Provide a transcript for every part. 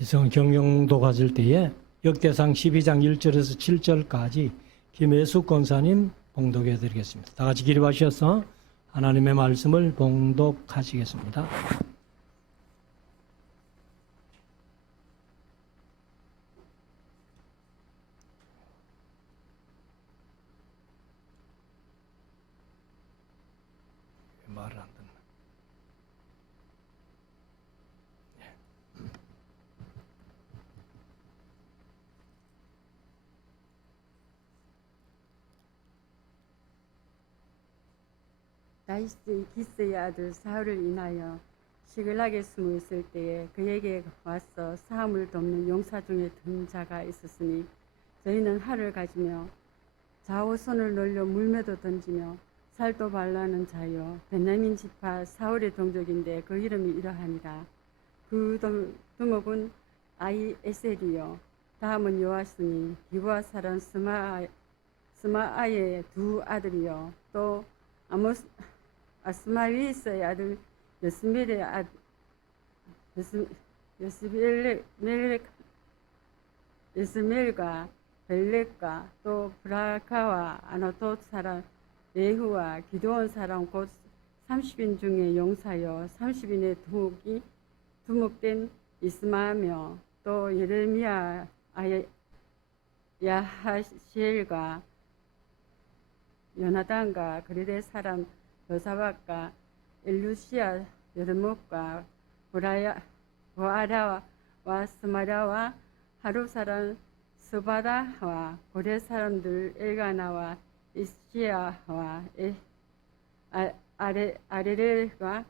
이성 경영도 가질 때에 역대상 12장 1절에서 7절까지 김혜숙 권사님 봉독해 드리겠습니다. 다 같이 기립하셔서 하나님의 말씀을 봉독하시겠습니다. 말을 안 듣나? 다윗이 기스의 아들 사울을 인하여 시글락에 숨어 있을 때에 그에게 와서 사함을 돕는 용사 중에 든 자가 있었으니 저희는 활을 가지며 좌우 손을 놀려 물매도 던지며 살도 발라는 자요 베냐민 지파 사울의 동족인데 그 이름이 이러하니라. 그 두목은 아히에셀이요 다음은 요아스니 기브아 사람 스마아의 두 아들이요 또 아스마위스의 아들 여스멜의 아들 여스멜과 벨렉과 또 브라카와 아나토 사람 예후와 기드온 사람 곧 30인 중에 용사여 30인의 두목된 이스마며 또 예레미야 야하시엘과 요나단과 그리데 사람 여사박과 엘루시아 여르목과 보아라와 스마라와 하루 사람 스바다와 고레 사람들 엘가나와 이시아와 아레렐과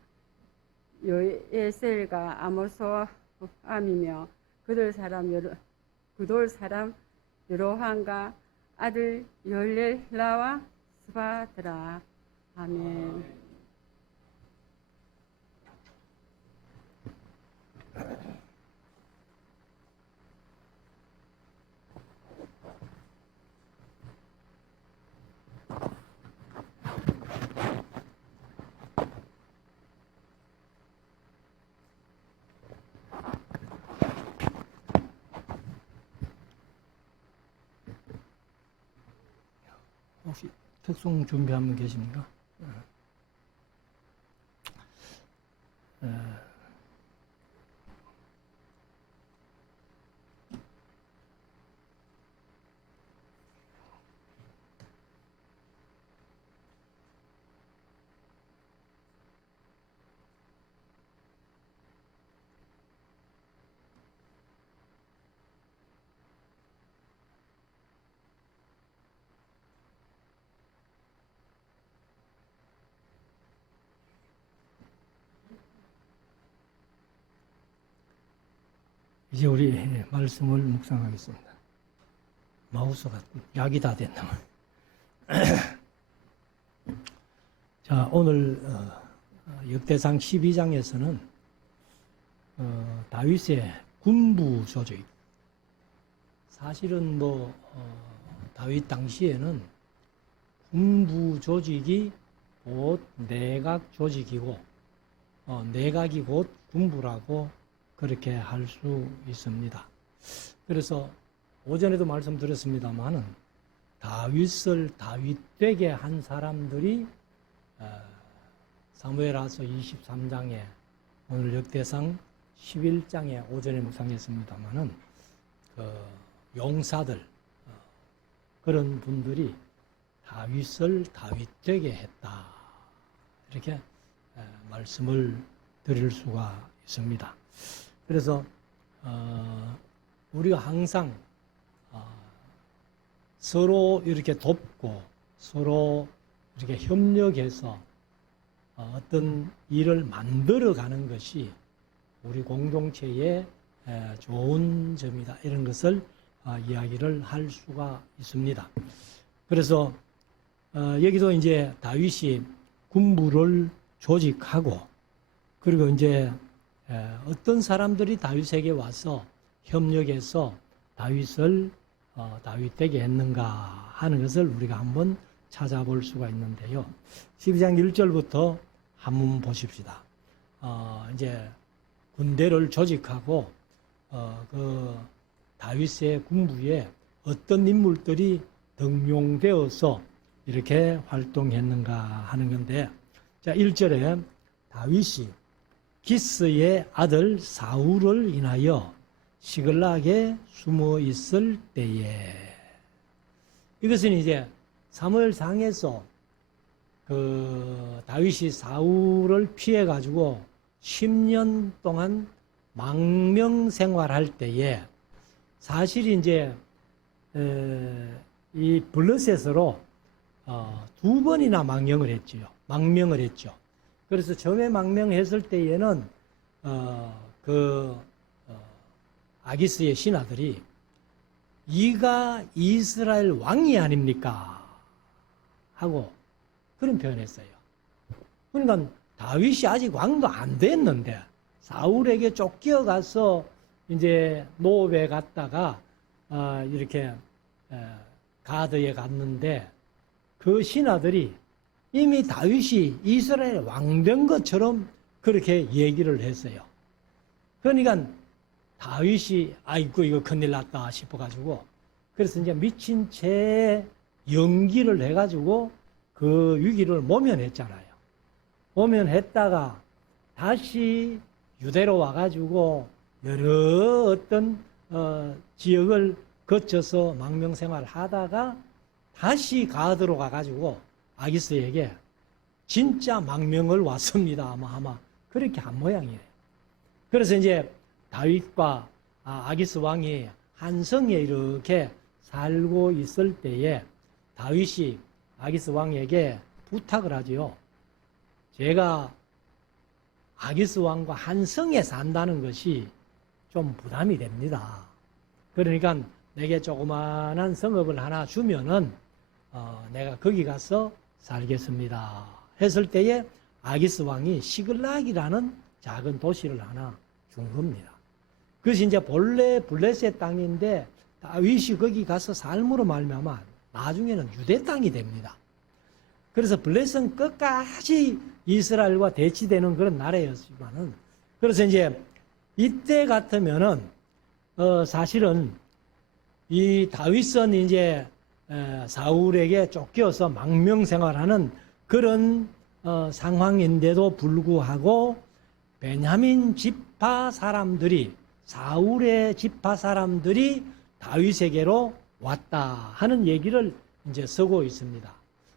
요에셀과 아모소암이며 그돌 사람 여로한과 아들 열렐라와 스바드라. 아멘. 혹시 특송 준비한 분 계십니까? 이제 우리 말씀을 묵상하겠습니다. 마우스가 약이 다 됐나 봐요. 자, 오늘 역대상 12장에서는 다윗의 군부 조직, 사실은 다윗 당시에는 군부 조직이 곧 내각 조직이고 내각이 곧 군부라고 그렇게 할 수 있습니다. 그래서 오전에도 말씀드렸습니다만은 다윗을 다윗되게 한 사람들이 사무엘하서 23장에 오늘 역대상 11장에 오전에 묵상했습니다만은 그 용사들 그런 분들이 다윗을 다윗되게 했다 이렇게 말씀을 드릴 수가 있습니다. 그래서 우리가 항상 서로 이렇게 돕고 서로 이렇게 협력해서 어떤 일을 만들어가는 것이 우리 공동체의 좋은 점이다. 이런 것을 이야기를 할 수가 있습니다. 그래서 여기도 이제 다윗이 군부를 조직하고 그리고 이제 어떤 사람들이 다윗에게 와서 협력해서 다윗을 다윗되게 했는가 하는 것을 우리가 한번 찾아볼 수가 있는데요. 12장 1절부터 한번 보십시다. 이제 군대를 조직하고 그 다윗의 군부에 어떤 인물들이 등용되어서 이렇게 활동했는가 하는 건데, 자, 1절에 다윗이 기스의 아들 사울을 인하여 시글락에 숨어 있을 때에, 이것은 이제 사무엘상에서 그 다윗이 사울을 피해 가지고 10년 동안 망명 생활할 때에 사실 이제 이 블레셋으로 2번이나 망명을 했죠. 그래서 처음에 망명했을 때에는 아기스의 신하들이 이가 이스라엘 왕이 아닙니까? 하고 그런 표현했어요. 그러니까 다윗이 아직 왕도 안 됐는데 사울에게 쫓겨가서 이제 노업에 갔다가 이렇게 가드에 갔는데 그 신하들이 이미 다윗이 이스라엘 왕 된 것처럼 그렇게 얘기를 했어요. 그러니까 다윗이 아이고 이거 큰일 났다 싶어가지고 그래서 이제 미친 채 연기를 해가지고 그 위기를 모면했잖아요. 모면했다가 다시 유대로 와가지고 여러 어떤 지역을 거쳐서 망명생활을 하다가 다시 가드로 가가지고 아기스에게 진짜 망명을 왔습니다. 아마 그렇게 한 모양이에요. 그래서 이제 다윗과 아기스 왕이 한 성에 이렇게 살고 있을 때에 다윗이 아기스 왕에게 부탁을 하지요. 제가 아기스 왕과 한 성에 산다는 것이 좀 부담이 됩니다. 그러니까 내게 조그마한 성읍을 하나 주면은 내가 거기 가서 살겠습니다. 했을 때에 아기스 왕이 시글락이라는 작은 도시를 하나 준 겁니다. 그것이 이제 본래 블레셋 땅인데 다윗이 거기 가서 삶으로 말미암아 나중에는 유대 땅이 됩니다. 그래서 블레셋은 끝까지 이스라엘과 대치되는 그런 나라였지만은 그래서 이제 이때 같으면은 사실은 이 다윗은 이제 사울에게 쫓겨서 망명 생활하는 그런 상황인데도 불구하고 베냐민 지파 사람들이 사울의 지파 사람들이 다윗에게로 왔다 하는 얘기를 이제 쓰고 있습니다.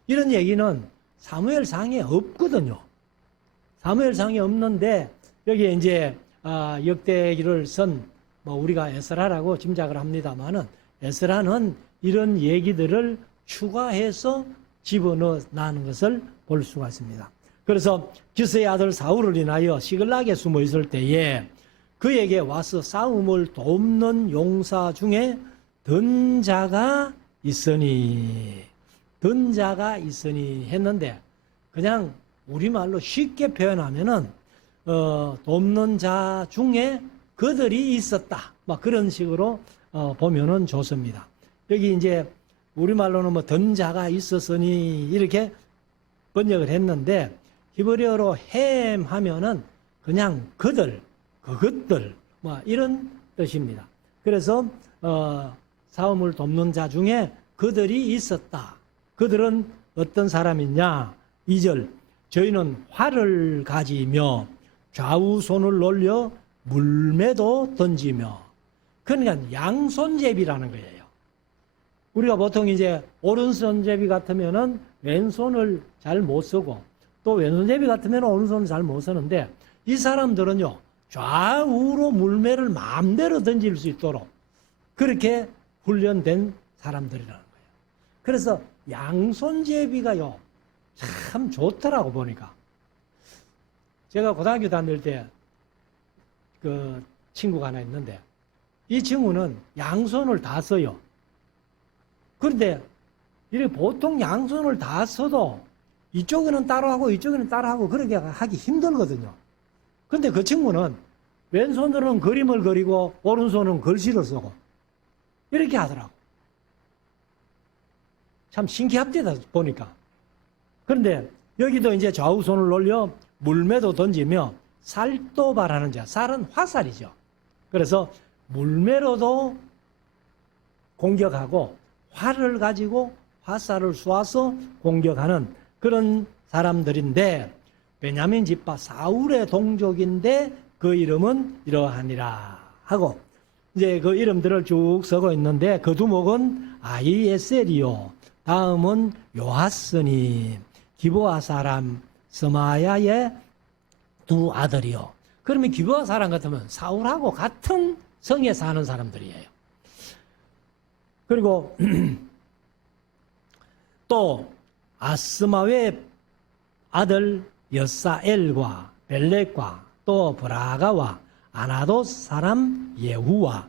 이런 얘기는 사무엘상에 없거든요. 사무엘상에 없는데 여기에 이제 역대기를 쓴 우리가 에스라라고 짐작을 합니다만은 에스라는 이런 얘기들을 추가해서 집어넣는 것을 볼 수가 있습니다. 그래서 기스의 아들 사울을 인하여 시글락에 숨어 있을 때에 그에게 와서 싸움을 돕는 용사 중에 든 자가 있으니 했는데 그냥 우리말로 쉽게 표현하면은 돕는 자 중에 그들이 있었다. 막 그런 식으로 보면은 좋습니다. 여기 이제 우리말로는 든 자가 있었으니 이렇게 번역을 했는데 히브리어로 햄 하면은 그냥 그것들 이런 뜻입니다. 그래서 싸움을 돕는 자 중에 그들이 있었다. 그들은 어떤 사람이냐? 2절 저희는 활을 가지며 좌우 손을 놀려 물매도 던지며 그러니까 양손제비라는 거예요. 우리가 보통 이제 오른손제비 같으면은 왼손을 잘 못 쓰고 또 왼손제비 같으면 오른손을 잘 못 쓰는데 이 사람들은요 좌우로 물매를 마음대로 던질 수 있도록 그렇게 훈련된 사람들이라는 거예요. 그래서 양손제비가요 참 좋더라고 보니까. 제가 고등학교 다닐 때 그 친구가 하나 있는데 이 친구는 양손을 다 써요. 그런데 이렇게 보통 양손을 다 써도 이쪽에는 따로하고 이쪽에는 따로하고 그렇게 하기 힘들거든요. 그런데 그 친구는 왼손으로는 그림을 그리고 오른손은 글씨를 쓰고 이렇게 하더라고. 참 신기합니다 보니까. 그런데 여기도 이제 좌우손을 올려 물매도 던지며 살도발하는 자, 살은 화살이죠. 그래서 물매로도 공격하고 활을 가지고 화살을 쏘아서 공격하는 그런 사람들인데 베냐민 지파 사울의 동족인데 그 이름은 이러하니라 하고 이제 그 이름들을 쭉 쓰고 있는데 그 두목은 아히에셀이요. 다음은 요하스니 기브아 사람 스마야의 두 아들이요. 그러면 기브아 사람 같으면 사울하고 같은 성에 사는 사람들이에요. 그리고 또 아스마의 아들 여사엘과 벨렉과 또 브라가와 아나도 사람 예후와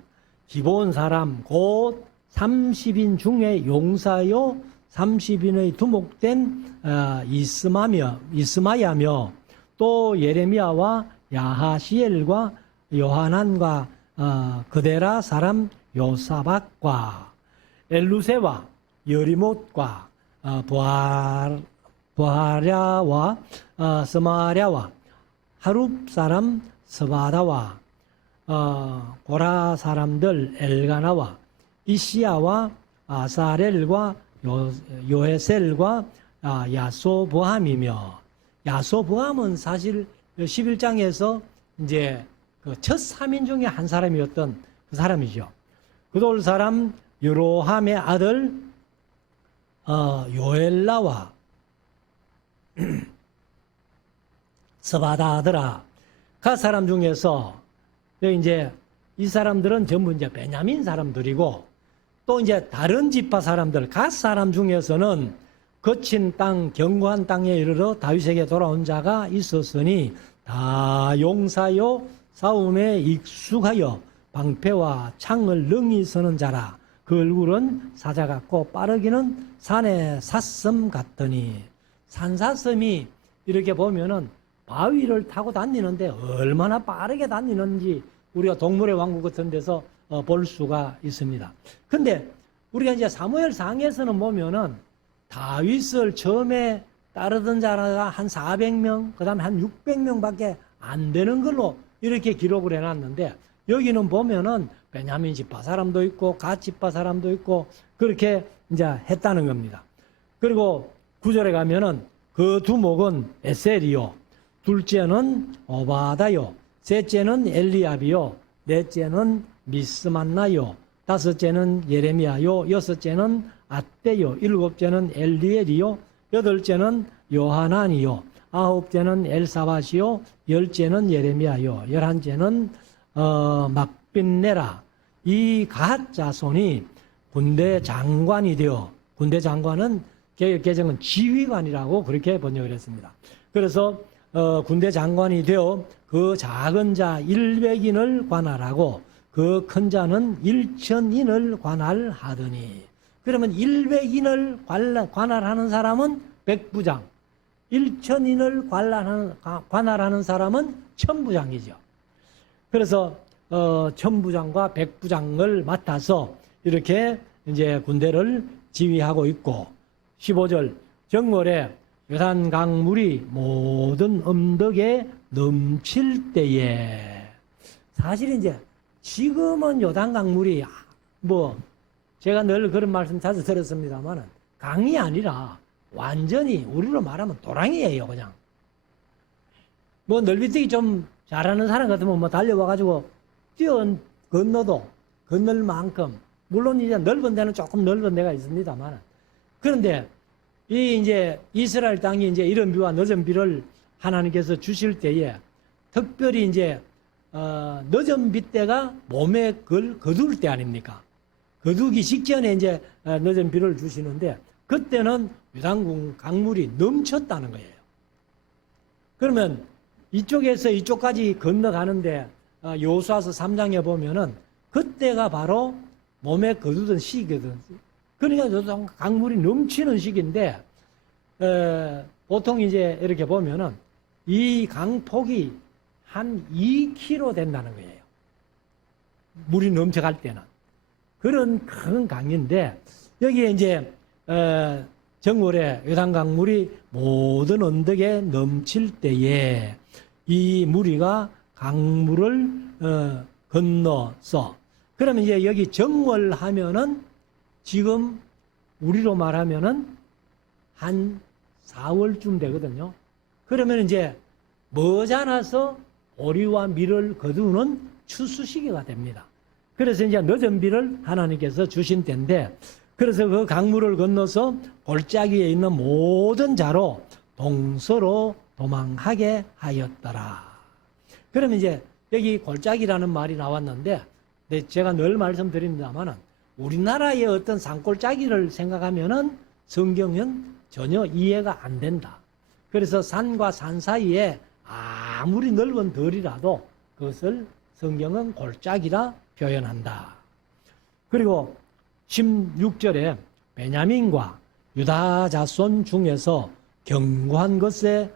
기본 사람 곧 30인 중에 용사요 30인의 두목된 이스마야며 또 예레미야와 야하시엘과 요하난과 그데라 사람 요사박과 엘루세와 여리못과 부하랴와 스마랴와 하룹 사람 스바다와 고라 사람들 엘가나와 이시야와 아사렐과 요에셀과 야소보함이며 야소보함은 사실 11장에서 이제 그 첫 3인 중에 한 사람이었던 그 사람이죠. 그돌 사람 여로함의 아들 요엘라와 스바다 아들아 그 사람 중에서 이제 이 사람들은 전부 이제 베냐민 사람들이고 또 이제 다른 지파 사람들 갓 사람 중에서는 거친 땅 견고한 땅에 이르러 다윗에게 돌아온 자가 있었으니 다 용사요 싸움에 익숙하여 방패와 창을 능히 서는 자라. 그 얼굴은 사자 같고 빠르기는 산의 사슴 같더니 산사슴이 이렇게 보면은 바위를 타고 다니는데 얼마나 빠르게 다니는지 우리가 동물의 왕국 같은 데서 볼 수가 있습니다. 근데 우리가 이제 사무엘 상에서는 보면은 다윗을 처음에 따르던 자가 한 400명, 그 다음에 한 600명밖에 안 되는 걸로 이렇게 기록을 해놨는데 여기는 보면은 베냐민 지파 사람도 있고 갓 지파 사람도 있고 그렇게 이제 했다는 겁니다. 그리고 9절에 가면은 그 두목은 에셀이요, 둘째는 오바다요, 셋째는 엘리압이요, 넷째는 미스만나요, 다섯째는 예레미야요, 여섯째는 아떼요, 일곱째는 엘리엘이요, 여덟째는 요하난이요, 아홉째는 엘사밧이요, 열째는 예레미야요, 열한째는 막빈네라. 이 갓 자손이 군대 장관이 되어, 군대 장관은 개정은 지휘관이라고 그렇게 번역을 했습니다. 그래서 군대 장관이 되어 그 작은 자 100인을 관할하고 그 큰 자는 1000인을 관할하더니, 그러면 100인을 관할하는 사람은 백부장, 1000인을 관할하는 사람은 천부장이죠. 그래서 천부장과 백부장을 맡아서 이렇게 이제 군대를 지휘하고 있고, 15절 정월에 요단강물이 모든 언덕에 넘칠 때에, 사실 이제 지금은 요단강물이 뭐 제가 늘 그런 말씀 자주 들었습니다만은 강이 아니라 완전히 우리로 말하면 도랑이에요. 그냥 뭐 넓이뛰기 좀 잘하는 사람 같으면 뭐 달려와가지고 건너도 건널 만큼, 물론 이제 넓은 데는 조금 넓은 데가 있습니다만, 그런데 이 이제 이스라엘 땅이 이제 이런 비와 늦은 비를 하나님께서 주실 때에 특별히 이제 늦은 비 때가 몸에 거둘 때 아닙니까? 거두기 직전에 이제 늦은 비를 주시는데 그때는 요단 강물이 넘쳤다는 거예요. 그러면 이쪽에서 이쪽까지 건너가는데 여호수아서 3장에 보면은 그때가 바로 몸에 거두던 시기거든요. 그러니까 강물이 넘치는 시기인데 보통 이제 이렇게 보면은 이 강폭이 한 2km 된다는 거예요. 물이 넘쳐갈 때는. 그런 큰 강인데 여기에 이제 정월에 요단강물이 모든 언덕에 넘칠 때에 이 무리가 강물을 건너서 그러면 이제 여기 정월하면은 지금 우리로 말하면은 한 4월쯤 되거든요. 그러면 이제 머지않아서 오리와 밀을 거두는 추수 시기가 됩니다. 그래서 이제 늦은 비를 하나님께서 주신 때인데, 그래서 그 강물을 건너서 골짜기에 있는 모든 자로 동서로 도망하게 하였더라. 그러면 이제 여기 골짜기라는 말이 나왔는데, 제가 늘 말씀드립니다만은 우리나라의 어떤 산골짜기를 생각하면은 성경은 전혀 이해가 안 된다. 그래서 산과 산 사이에 아무리 넓은 덜이라도 그것을 성경은 골짜기라 표현한다. 그리고 16절에 베냐민과 유다 자손 중에서 견고한 것에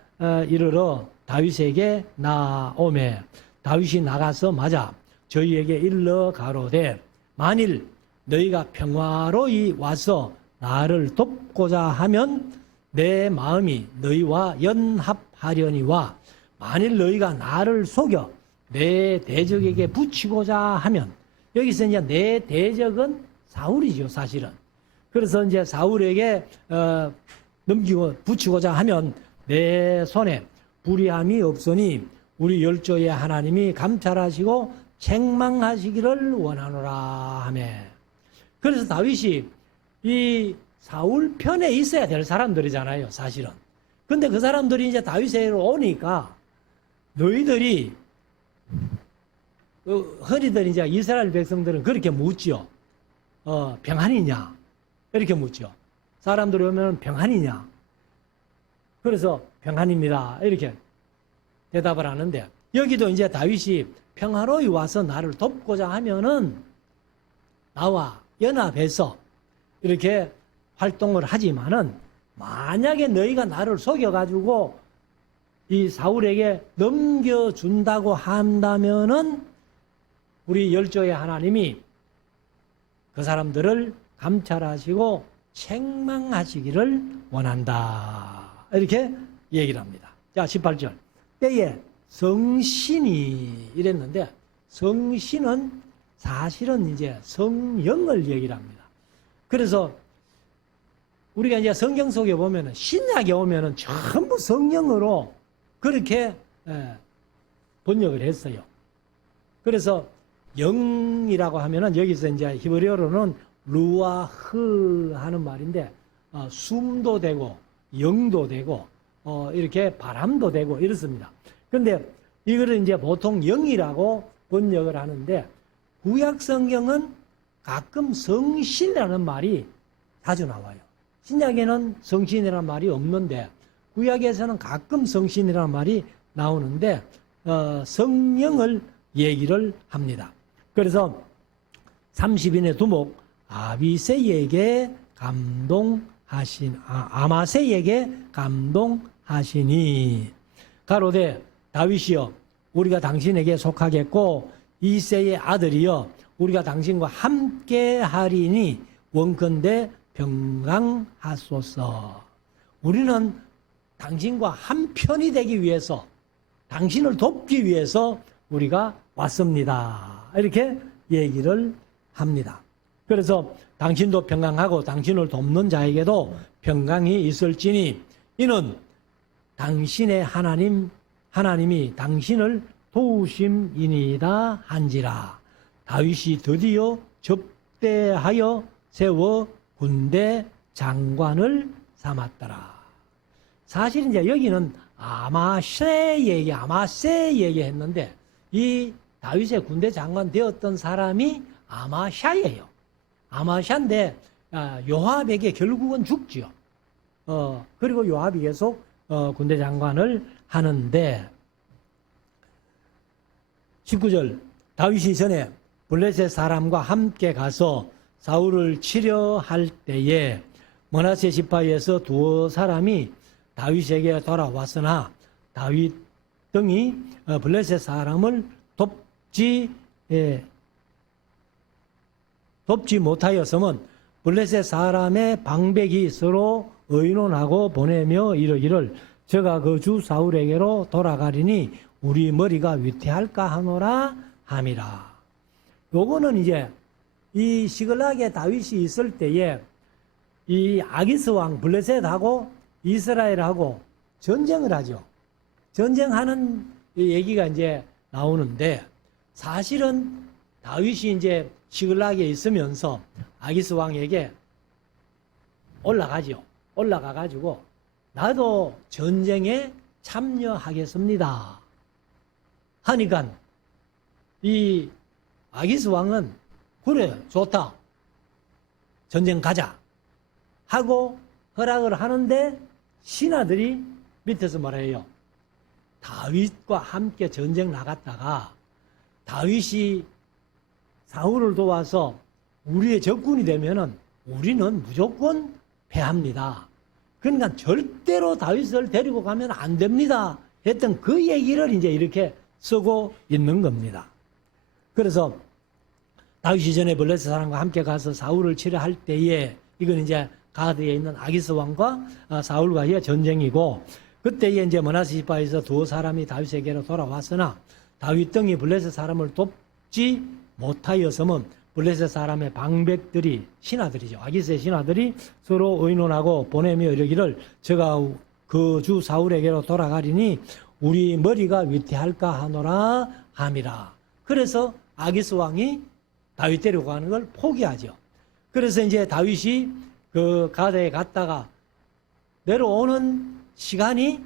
이르러 다윗에게 나오매 다윗이 나가서 맞아 저희에게 일러 가로되 만일 너희가 평화로이 와서 나를 돕고자 하면 내 마음이 너희와 연합하려니와 만일 너희가 나를 속여 내 대적에게 붙이고자 하면, 여기서 이제 내 대적은 사울이죠, 사실은. 그래서 이제 사울에게 넘기고 붙이고자 하면 내 손에 불의함이 없으니 우리 열조의 하나님이 감찰하시고 책망하시기를 원하노라 하매. 그래서 다윗이 이 사울 편에 있어야 될 사람들이잖아요, 사실은. 근데 그 사람들이 이제 다윗에게로 오니까 너희들이 허리들 이제 이스라엘 백성들은 그렇게 묻죠. 평안이냐? 이렇게 묻죠. 사람들이 오면 평안이냐? 그래서 평안입니다. 이렇게 대답을 하는데, 여기도 이제 다윗이 평화로이 와서 나를 돕고자 하면은 나와 연합해서 이렇게 활동을 하지만은, 만약에 너희가 나를 속여가지고 이 사울에게 넘겨준다고 한다면은 우리 열조의 하나님이 그 사람들을 감찰하시고 책망하시기를 원한다. 이렇게 얘기를 합니다. 자, 18절. 때에 성신이 이랬는데, 성신은 사실은 이제 성령을 얘기를 합니다. 그래서 우리가 이제 성경 속에 보면은, 신약에 오면은 전부 성령으로 그렇게 번역을 했어요. 그래서 영이라고 하면은 여기서 이제 히브리어로는 루아흐 하는 말인데, 숨도 되고 영도 되고 이렇게 바람도 되고 이렇습니다. 근데 이거를 이제 보통 영이라고 번역을 하는데, 구약 성경은 가끔 성신이라는 말이 자주 나와요. 신약에는 성신이라는 말이 없는데 구약에서는 가끔 성신이라는 말이 나오는데 성령을 얘기를 합니다. 그래서 30인의 두목 아비새에게 아마새에게 감동하시니 가로되 다윗이여 우리가 당신에게 속하겠고 이새의 아들이여 우리가 당신과 함께 하리니 원컨대 평강하소서. 우리는 당신과 한편이 되기 위해서, 당신을 돕기 위해서 우리가 왔습니다. 이렇게 얘기를 합니다. 그래서 당신도 평강하고 당신을 돕는 자에게도 평강이 있을지니 이는 당신의 하나님이 당신을 도우심이니이다 한지라. 다윗이 드디어 접대하여 세워 군대 장관을 삼았더라. 사실 이제 여기는 아마새 얘기했는데, 이 다윗의 군대 장관 되었던 사람이 아마샤예요. 아마샤인데 요압에게 결국은 죽지요. 그리고 요압이 계속 군대 장관을 하는데, 19절 다윗이 전에 블레셋 사람과 함께 가서 사울을 치려 할 때에 므낫세 지파에서 두어 사람이 다윗에게 돌아왔으나 다윗 등이 블레셋 사람을 돕지 못하였으면 블레셋 사람의 방백이 서로 의논하고 보내며 이르기를 저가 그 주 사울에게로 돌아가리니 우리 머리가 위태할까 하노라 함이라. 요거는 이제 이 시글락에 다윗이 있을 때에 이 아기스 왕 블레셋하고 이스라엘하고 전쟁을 하죠. 전쟁하는 이 얘기가 이제 나오는데 사실은 다윗이 이제 시글락에 있으면서 아기스 왕에게 올라가죠. 올라가가지고 나도 전쟁에 참여하겠습니다 하니까 이 아기스 왕은 그래 좋다 전쟁 가자 하고 허락을 하는데 신하들이 밑에서 뭐라 해요? 다윗과 함께 전쟁 나갔다가 다윗이 사울을 도와서 우리의 적군이 되면은 우리는 무조건 패합니다. 그러니까 절대로 다윗을 데리고 가면 안 됩니다 했던 그 얘기를 이제 이렇게 쓰고 있는 겁니다. 그래서 다윗이 전에 블레셋 사람과 함께 가서 사울을 치료할 때에 이건 이제 가드에 있는 아기스 왕과 사울과의 전쟁이고 그때에 이제 므낫세 지파에서 두 사람이 다윗에게로 돌아왔으나 다윗 등이 블레셋 사람을 돕지 못하였으면 블레셋 사람의 방백들이 신하들이죠. 아기스의 신하들이 서로 의논하고 보내며 이르기를 저가 그 주 사울에게로 돌아가리니 우리 머리가 위태할까 하노라 함이라. 그래서 아기스 왕이 다윗 데리고 가는 걸 포기하죠. 그래서 이제 다윗이 그 가드에 갔다가 내려오는 시간이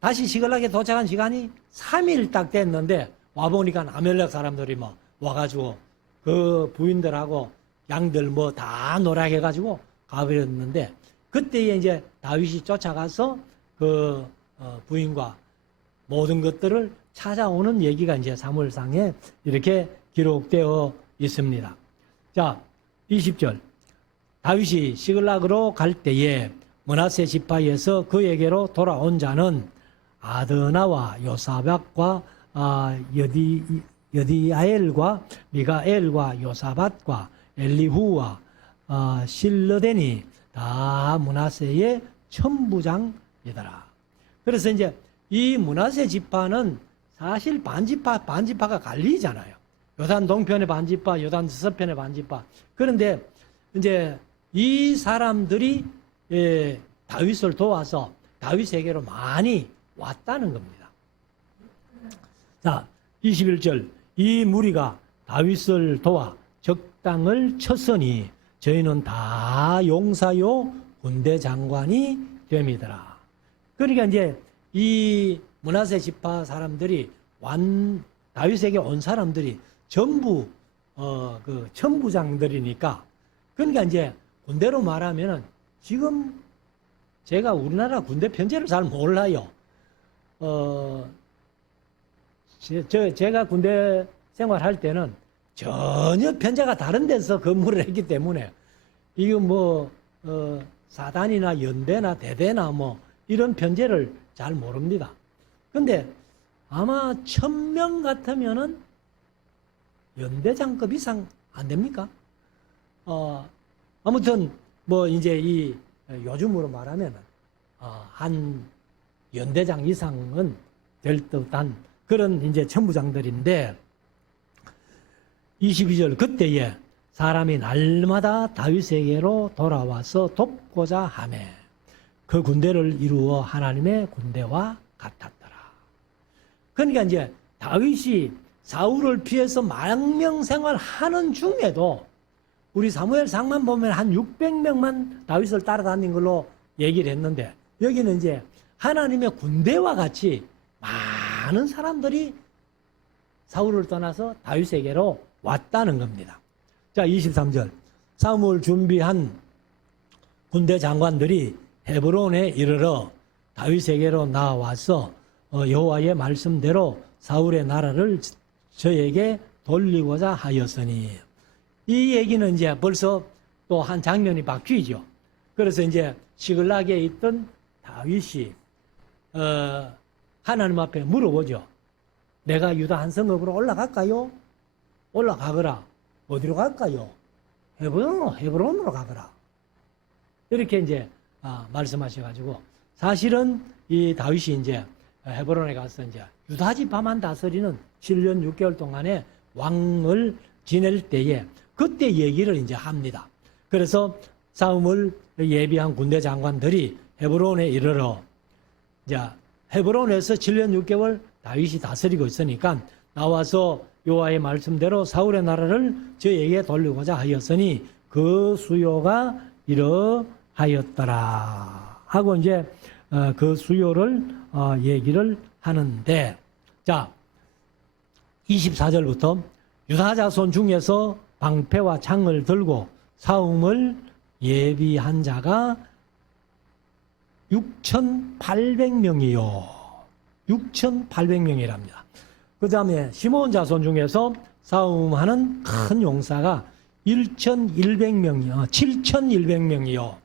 다시 시글락에 도착한 시간이 3일 딱 됐는데 와보니까 아멜렉 사람들이 뭐 와가지고 그 부인들하고 양들 뭐 다 노락해가지고 가버렸는데 그때에 이제 다윗이 쫓아가서 그 부인과 모든 것들을 찾아오는 얘기가 이제 사무엘상에 이렇게 기록되어 있습니다. 자, 20절. 다윗이 시글락으로 갈 때에 므낫세 지파에서 그에게로 돌아온 자는 아드나와 요사박과 여디아엘과 미가엘과 요사밭과 엘리후와 실러덴이 다 므낫세의 천부장이더라. 그래서 이제 이 므낫세 지파는 사실 반지파가 갈리잖아요. 요단 동편의 반지파, 요단 서편의 반지파. 그런데 이제 이 사람들이 다윗을 도와서 다윗에게로 많이 왔다는 겁니다. 자, 21절. 이 무리가 다윗을 도와 적당을 쳤으니 저희는 다 용사요 군대 장관이 됩니다. 그러니까 이제 이 므낫세 지파 사람들이 다윗에게 온 사람들이 전부 그 천부장들이니까 그러니까 이제 군대로 말하면은 지금 제가 우리나라 군대 편제를 잘 몰라요. 제가 군대 생활할 때는 전혀 편제가 다른 데서 근무를 했기 때문에 이거 뭐 사단이나 연대나 대대나 뭐 이런 편제를 잘 모릅니다. 근데 아마 1000명 같으면은 연대장급 이상 안 됩니까? 아무튼 뭐 이제 이 요즘으로 말하면은 한 연대장 이상은 될 듯한 그런 이제 천부장들인데 22절 그때에 사람이 날마다 다윗에게로 돌아와서 돕고자 하매 그 군대를 이루어 하나님의 군대와 같았더라. 그러니까 이제 다윗이 사울을 피해서 망명 생활하는 중에도 우리 사무엘상만 보면 한 600명만 다윗을 따라다닌 걸로 얘기를 했는데 여기는 이제 하나님의 군대와 같이 많은 사람들이 사울을 떠나서 다윗에게로 왔다는 겁니다. 자, 23절. 사무엘 준비한 군대 장관들이 헤브론에 이르러 다윗에게로 나와서 여호와의 말씀대로 사울의 나라를 저에게 돌리고자 하였으니 이 얘기는 이제 벌써 또 한 장면이 바뀌죠. 그래서 이제 시글락에 있던 다윗이 하나님 앞에 물어보죠. 내가 유다 한 성읍으로 올라갈까요? 올라가거라. 어디로 갈까요? 헤브론으로 가거라. 이렇게 이제 말씀하셔가지고 사실은 이 다윗이 이제 헤브론에 가서 이제 유다 지파만 다스리는 7년 6개월 동안에 왕을 지낼 때에 그때 얘기를 이제 합니다. 그래서 싸움을 예비한 군대 장관들이 헤브론에 이르러, 이제 헤브론에서 7년 6개월 다윗이 다스리고 있으니까 나와서 여호와의 말씀대로 사울의 나라를 저에게 돌리고자 하였으니 그 수요가 이러하였더라 하고 이제 그 수요를 얘기를 하는데, 자 24절부터 유다 자손 중에서 방패와 창을 들고 싸움을 예비한 자가 6,800명이요. 6,800명이랍니다. 그 다음에 시므온 자손 중에서 싸움하는 큰 용사가 1,100명이요. 7,100명이요.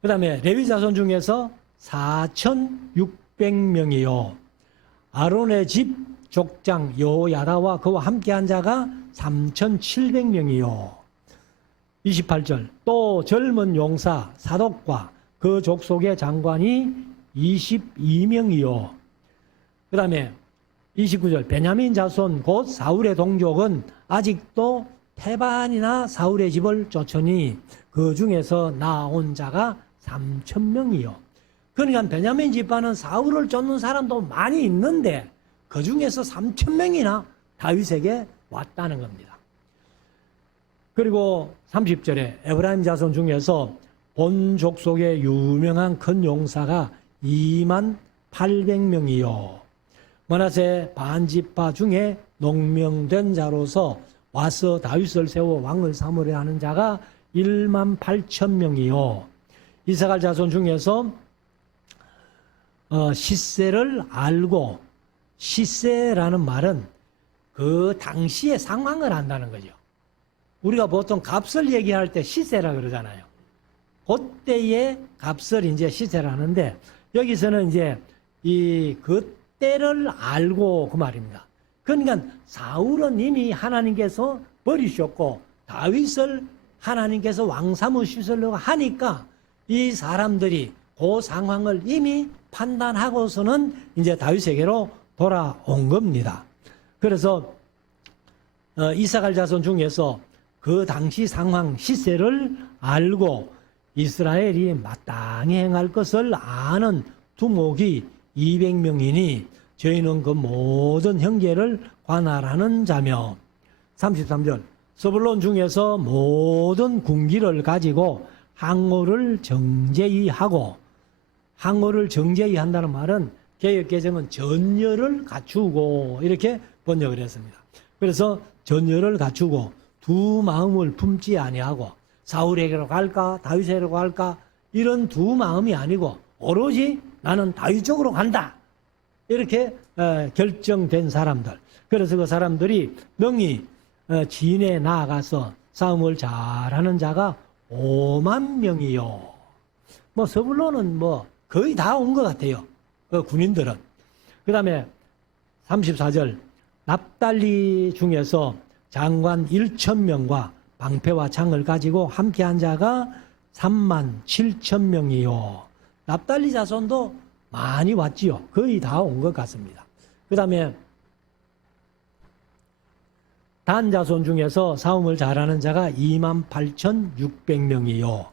그 다음에 레위 자손 중에서 4,600명이요. 아론의 집 족장 여호야다와 그와 함께한 자가 3,700명이요. 28절 또 젊은 용사 사독과 그 족속의 장관이 22명이요. 그 다음에 29절 베냐민 자손 곧 사울의 동족은 아직도 태반이나 사울의 집을 쫓으니 그 중에서 나온 자가 3,000명이요. 그러니까 베냐민 집안은 사울을 쫓는 사람도 많이 있는데 그 중에서 3,000명이나 다윗에게 왔다는 겁니다. 그리고 30절에 에브라임 자손 중에서 본 족속의 유명한 큰 용사가 28,000명이요. 므낫세 반지파 중에 농명된 자로서 와서 다윗을 세워 왕을 삼으려 하는 자가 18,000명이요. 이사갈 자손 중에서 시세를 알고, 시세라는 말은 그 당시의 상황을 안다는 거죠. 우리가 보통 값을 얘기할 때 시세라 그러잖아요. 그때의 값을 이제 시세라 하는데, 여기서는 이제 그때를 알고 그 말입니다. 그러니까 사울은 이미 하나님께서 버리셨고 다윗을 하나님께서 왕 삼으시려고 하니까 이 사람들이 그 상황을 이미 판단하고서는 이제 다윗에게로 돌아온 겁니다. 그래서 이사갈 자손 중에서 그 당시 상황 시세를 알고 이스라엘이 마땅히 행할 것을 아는 두목이 200명이니 저희는 그 모든 형제를 관할하는 자며. 33절 스불론 중에서 모든 군기를 가지고 항오를 정제히 하고, 항오를 정제히 한다는 말은 개역개정은 전열을 갖추고 이렇게 번역을 했습니다. 그래서 전열을 갖추고 두 마음을 품지 아니하고 사울에게로 갈까 다윗에게로 갈까 이런 두 마음이 아니고 오로지 나는 다윗 쪽으로 간다 이렇게 결정된 사람들. 그래서 그 사람들이 능히 진에 나아가서 싸움을 잘하는 자가 50,000명이요. 뭐 서불로는 뭐 거의 다 온 것 같아요. 그 군인들은. 그 다음에 34절 납달리 중에서 장관 1,000명과 방패와 창을 가지고 함께한 자가 37,000명이요. 납달리 자손도 많이 왔지요. 거의 다 온 것 같습니다. 그 다음에 단 자손 중에서 싸움을 잘하는 자가 28,600명이요.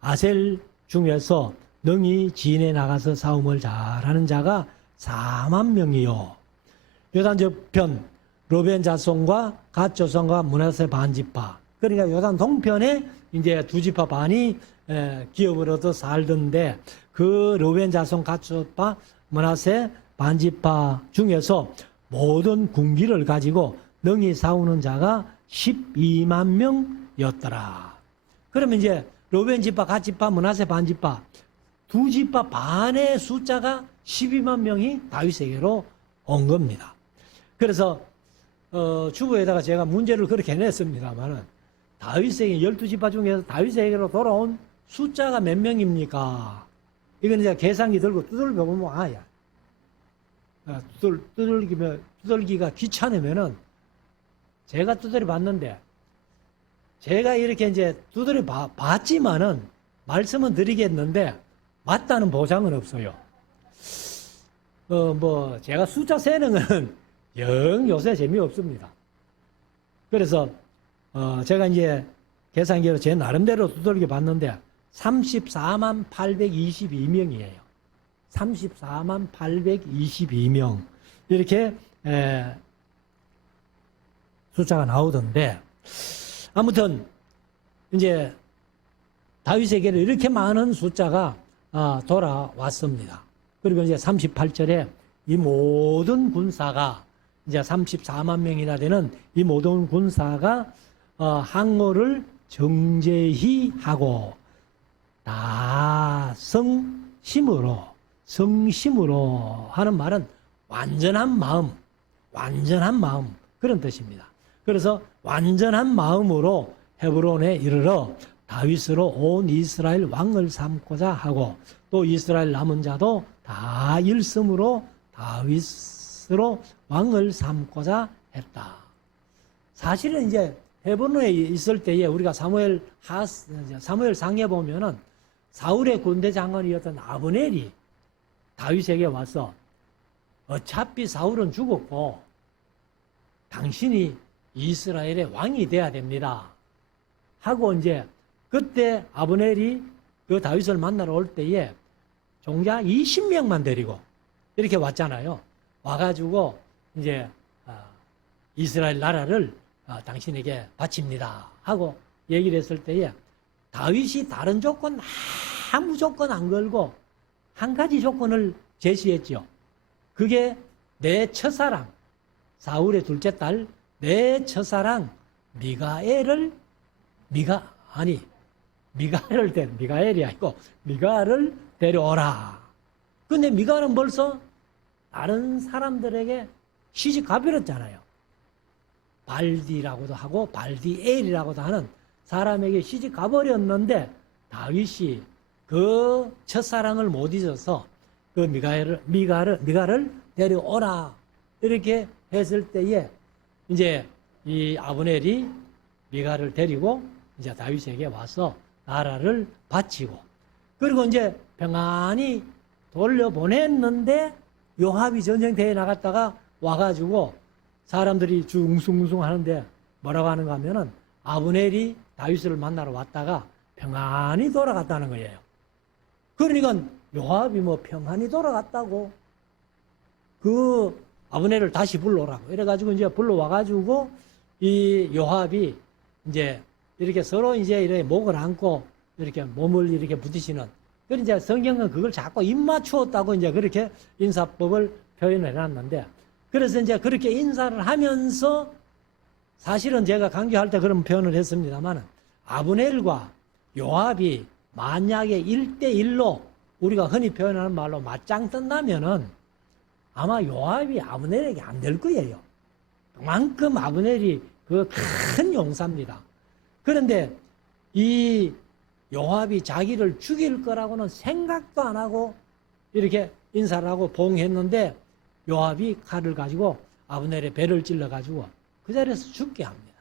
아셀 중에서 능히 진에 나가서 싸움을 잘하는 자가 40,000명이요. 요단 저편 로벤 자손과 갓 자손과 므낫세 반지파. 그러니까 요단 동편에 이제 두 지파 반이 기업을 얻어 살던데 그 로벤 자손 갓 자손과 므낫세 반지파 중에서 모든 군기를 가지고 능히 싸우는 자가 120,000명이었더라. 그러면 이제 로벤 지파, 갓 지파, 므낫세 반지파 두 지파 반의 숫자가 120,000명이 다윗에게로 온 겁니다. 그래서 주부에다가 제가 문제를 그렇게 냈습니다만은 다윗에게 12지파 중에서 다윗에게로 돌아온 숫자가 몇 명입니까? 이건 이제 계산기 들고 두들겨 보면 아야. 두들기가 귀찮으면은 제가 두드려 봤는데 제가 이렇게 이제 두드려 봤지만은 말씀은 드리겠는데 맞다는 보장은 없어요. 뭐 제가 숫자 세는 거는 영 요새 재미없습니다. 그래서 제가 이제 계산기로 제 나름대로 두들겨 봤는데 34만 822명이에요. 34만 822명 이렇게 숫자가 나오던데, 아무튼 이제 다윗에게는 이렇게 많은 숫자가 돌아왔습니다. 그리고 이제 38절에 이 모든 군사가 이제 34만 명이나 되는 이 모든 군사가 항로를 정제히 하고 다 성심으로 하는 말은 완전한 마음 그런 뜻입니다. 그래서 완전한 마음으로 헤브론에 이르러 다윗으로 온 이스라엘 왕을 삼고자 하고, 또 이스라엘 남은 자도 다 일심으로 다윗으로 왕을 삼고자 했다. 사실은 이제 헤브론에 있을 때에 우리가 사무엘상에 보면은 사울의 군대 장관이었던 아브넬이 다윗에게 와서 어차피 사울은 죽었고 당신이 이스라엘의 왕이 돼야 됩니다 하고, 이제 그때 아브넬이 그 다윗을 만나러 올 때에 종자 20명만 데리고 이렇게 왔잖아요. 와가지고 이제 이스라엘 나라를 당신에게 바칩니다 하고 얘기를 했을 때에 다윗이 다른 조건 아무 조건 안 걸고 한 가지 조건을 제시했죠. 그게 내 첫사랑, 사울의 둘째 딸 내 첫사랑 미가엘을 데려오라. 근데 미가엘은 벌써 다른 사람들에게 시집 가버렸잖아요. 발디라고도 하고 발디엘이라고도 하는 사람에게 시집 가버렸는데 다윗이 그 첫사랑을 못 잊어서 그 미가를 데려오라 이렇게 했을 때에 이제 이 아브넬이 미가를 데리고 이제 다윗에게 와서 나라를 바치고, 그리고 이제 평안히 돌려보냈는데 요압이 전쟁터에 나갔다가 와가지고 사람들이 웅숭웅숭 하는데 뭐라고 하는가 하면은 아브넬이 다윗을 만나러 왔다가 평안히 돌아갔다는 거예요. 그러니까 요압이 뭐 평안히 돌아갔다고 그 아브넬을 다시 불러오라고 이래가지고 이제 불러와가지고 이 요압이 이제 이렇게 서로 이제 이렇게 목을 안고 이렇게 몸을 이렇게 부딪히는, 그런 이제 성경은 그걸 자꾸 입맞추었다고 이제 그렇게 인사법을 표현을 해놨는데, 그래서 이제 그렇게 인사를 하면서 사실은 제가 강조할 때 그런 표현을 했습니다만 아브넬과 요압이 만약에 1대1로 우리가 흔히 표현하는 말로 맞짱 뜬다면은 아마 요압이 아브넬에게 안 될 거예요. 그만큼 아브넬이 그 큰 용사입니다. 그런데 이 요압이 자기를 죽일 거라고는 생각도 안 하고 이렇게 인사를 하고 봉했는데 요압이 칼을 가지고 아브넬의 배를 찔러가지고 그 자리에서 죽게 합니다.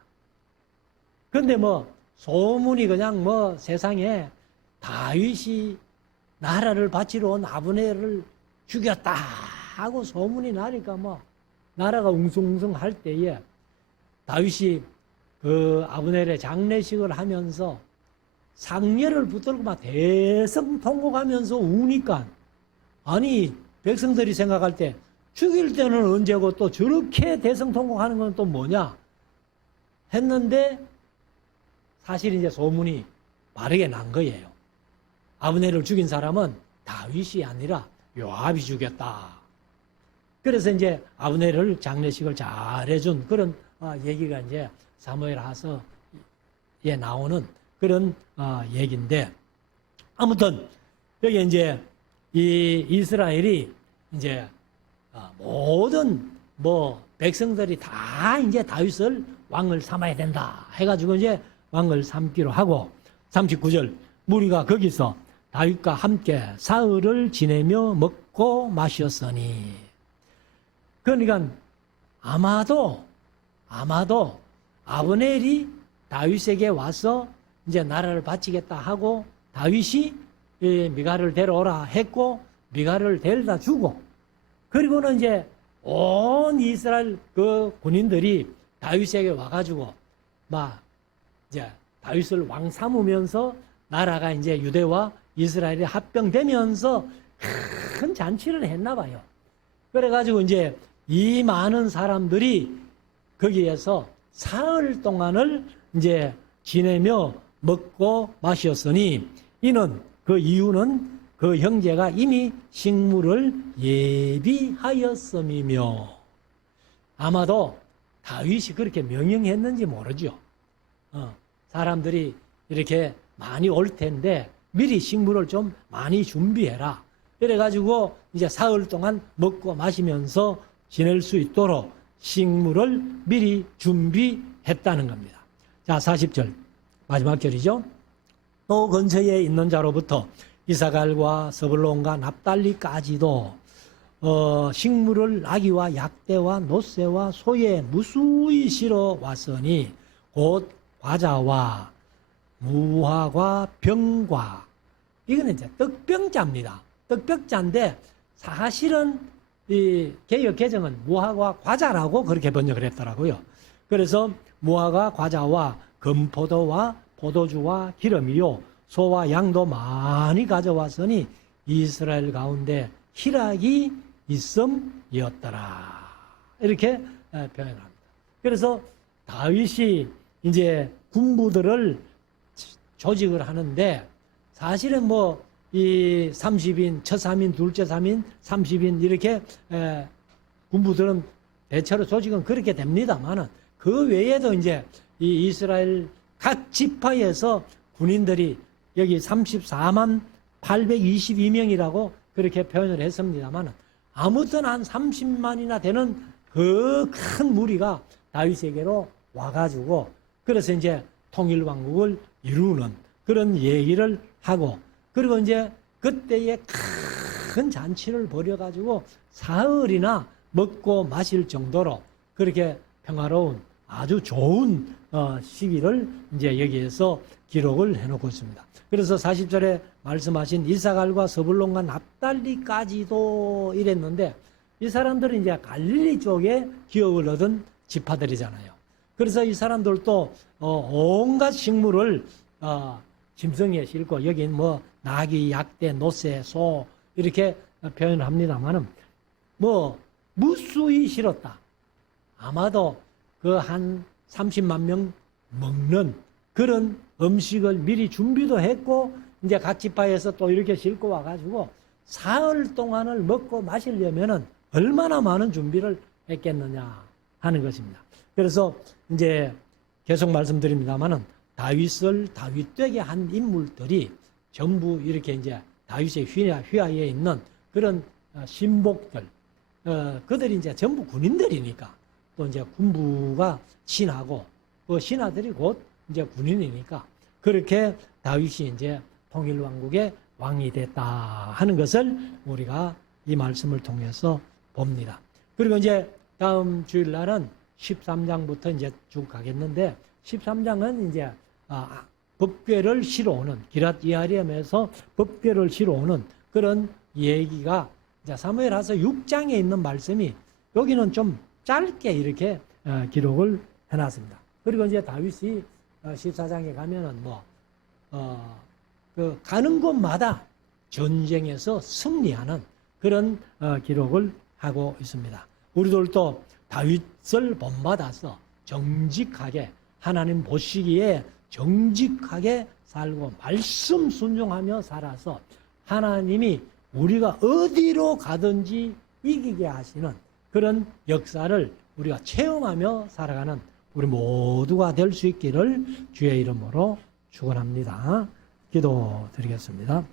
그런데 뭐 소문이 그냥 뭐 세상에 다윗이 나라를 바치러 온 아브넬을 죽였다 하고 소문이 나니까 뭐 나라가 웅숭웅숭 할 때에 다윗이 그 아브넬의 장례식을 하면서 상녀를 붙들고 막 대성통곡하면서 우니까, 아니 백성들이 생각할 때 죽일 때는 언제고 또 저렇게 대성통곡하는 건 또 뭐냐 했는데 사실 이제 소문이 바르게 난 거예요. 아브넬을 죽인 사람은 다윗이 아니라 요압이 죽였다. 그래서 이제 아브넬을 장례식을 잘 해준 그런 얘기가 이제 사무엘하서에 나오는 그런 얘기인데, 아무튼 여기 이제 이 이스라엘이 이제 모든 뭐 백성들이 다 이제 다윗을 왕을 삼아야 된다 해가지고 이제 왕을 삼기로 하고, 39절 무리가 거기서 다윗과 함께 사흘을 지내며 먹고 마셨으니, 그러니까 아마도 아브넬이 다윗에게 와서 이제 나라를 바치겠다 하고 다윗이 미가를 데려오라 했고 미가를 데려다 주고, 그리고는 이제 온 이스라엘 그 군인들이 다윗에게 와가지고 막 이제 다윗을 왕 삼으면서 나라가 이제 유대와 이스라엘이 합병되면서 큰 잔치를 했나 봐요. 그래가지고 이제 이 많은 사람들이 거기에서 사흘 동안을 이제 지내며 먹고 마셨으니 이는 그 이유는 그 형제가 이미 식물을 예비하였음이며 아마도 다윗이 그렇게 명령했는지 모르죠. 사람들이 이렇게 많이 올 텐데 미리 식물을 좀 많이 준비해라. 그래가지고 이제 사흘 동안 먹고 마시면서 지낼 수 있도록 식물을 미리 준비했다는 겁니다. 자, 40절 마지막 절이죠. 또 근처에 있는 자로부터 이사갈과 스불론과 납달리까지도 식물을 나귀와 약대와 노새와 소에 무수히 실어 왔으니 곧 과자와 무화과 병과 이거는 이제 떡병자입니다. 떡병자인데 사실은 이 개역 개정은 무화과 과자라고 그렇게 번역을 했더라고요. 그래서 무화과 과자와 금포도와 포도주와 기름이요 소와 양도 많이 가져왔으니 이스라엘 가운데 희락이 있음이었더라. 이렇게 표현합니다. 그래서 다윗이 이제 군부들을 조직을 하는데 사실은 뭐 이 30인, 첫 3인, 둘째 3인, 30인 이렇게 군부들은 대체로 조직은 그렇게 됩니다만은 그 외에도 이제 이 이스라엘 각 지파에서 군인들이 여기 34만 822명이라고 그렇게 표현을 했습니다만은 아무튼 한 30만이나 되는 그 큰 무리가 다윗에게로 와가지고 그래서 이제 통일왕국을 이루는 그런 얘기를 하고 그리고 이제 그때에 큰 잔치를 벌여가지고 사흘이나 먹고 마실 정도로 그렇게 평화로운 아주 좋은 시기를 이제 여기에서 기록을 해놓고 있습니다. 그래서 40절에 말씀하신 이사갈과 스불론과 납달리까지도 이랬는데 이 사람들은 이제 갈릴리 쪽에 기업을 얻은 지파들이잖아요. 그래서 이 사람들도 온갖 식물을 짐승에 싣고 여긴 뭐 나귀, 약대, 노새, 소 이렇게 표현을 합니다만은 뭐 무수히 실었다. 아마도 그 한 30만 명 먹는 그런 음식을 미리 준비도 했고 이제 각 지파에서 또 이렇게 싣고 와가지고 사흘 동안을 먹고 마시려면은 얼마나 많은 준비를 했겠느냐 하는 것입니다. 그래서 이제 계속 말씀드립니다만은 다윗을 다윗되게 한 인물들이 전부 이렇게 이제 다윗의 휘하에 있는 그런 신복들, 그들이 이제 전부 군인들이니까 또 이제 군부가 신하고 그 신하들이 곧 이제 군인이니까 그렇게 다윗이 이제 통일왕국의 왕이 됐다 하는 것을 우리가 이 말씀을 통해서 봅니다. 그리고 이제 다음 주일날은 13장부터 이제 쭉 가겠는데 13장은 이제 법궤를 실어오는 기랏 이아림에서 법궤를 실어오는 그런 얘기가 이제 사무엘하서 6장에 있는 말씀이 여기는 좀 짧게 이렇게 기록을 해놨습니다. 그리고 이제 다윗이 14장에 가면은 그 가는 곳마다 전쟁에서 승리하는 그런 기록을 하고 있습니다. 우리들도 다윗을 본받아서 정직하게 하나님 보시기에 정직하게 살고 말씀 순종하며 살아서 하나님이 우리가 어디로 가든지 이기게 하시는 그런 역사를 우리가 체험하며 살아가는 우리 모두가 될 수 있기를 주의 이름으로 축원합니다. 기도드리겠습니다.